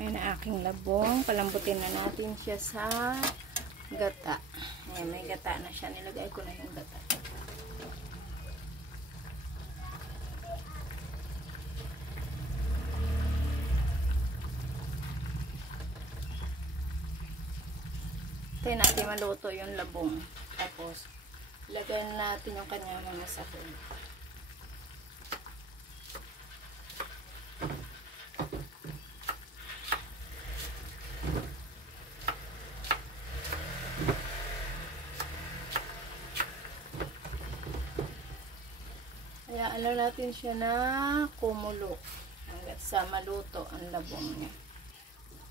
Ayan na aking labong. Palambutin na natin siya sa gata. Ayan, may gata na siya. Nilagay ko na yung gata. Tayo natin maluto yung labong. Tapos, lagyan natin yung kanyang mga sahog. Kaya ano natin siya na kumulo hanggat sa maluto ang labong niya.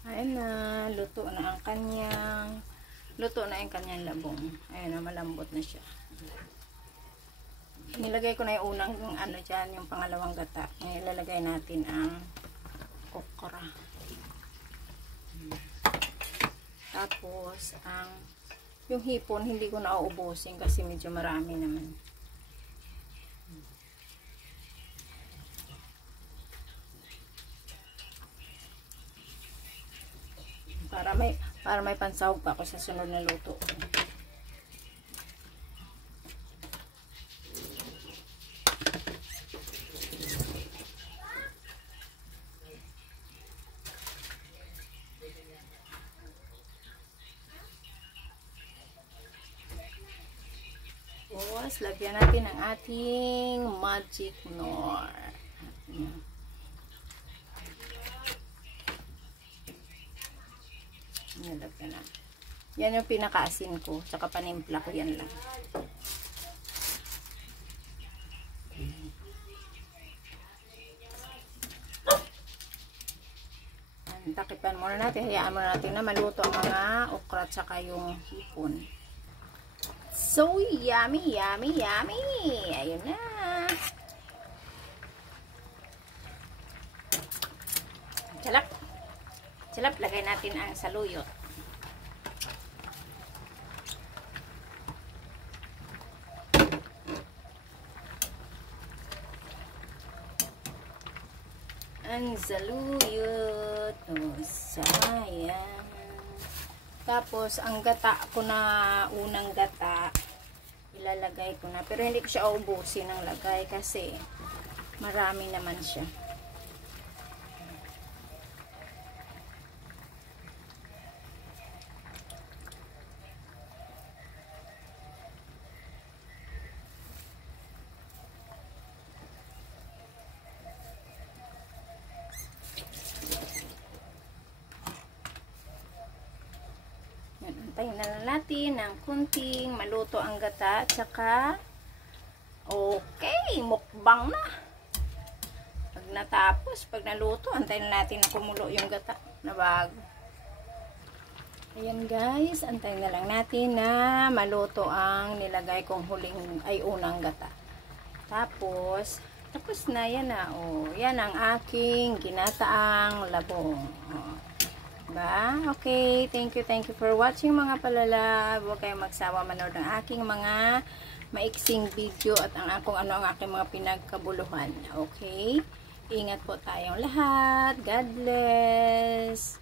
Ayan na, luto na ang kanyang labong. Ayan na, malambot na siya. Nilagay ko na yung unang ano dyan, yung pangalawang gata. Ngayon ilalagay natin ang okra. Tapos yung hipon hindi ko na uubusin kasi medyo marami naman. Para may pansahog pa ako sa sunod na luto. Tapos, lagyan natin ang ating magic nor. Nilagyan na. Yan yung pinakaasin ko. Tsaka panimpla ko yan lang. Takipan muna natin. Hayaan muna natin na maluto ang mga okra tsaka yung hipon. So, yummy, yummy, yummy! Ayun na! Salap! Salap, lagay natin ang saluyot. Ang saluyot. Oh, sayang. Tapos, ang gata ko na, unang gata, ilalagay ko na. Pero hindi ko siya uubusin ng lagay kasi marami naman siya. Antayin na lang natin ng kunting maluto ang gata at saka okay, mukbang na. Pag natapos, pag naluto, antayin natin na kumulo yung gata na bago. Ayan guys, antayin na lang natin na maluto ang nilagay kong unang gata. Tapos na yan na. Oh, yan ang aking ginataang labong. Oh. Diba? Okay, thank you for watching mga palalab. Huwag kayong magsawa manood ng aking mga maiksing video at ang aking mga pinagkabuluhan. Okay? Ingat po tayong lahat. God bless!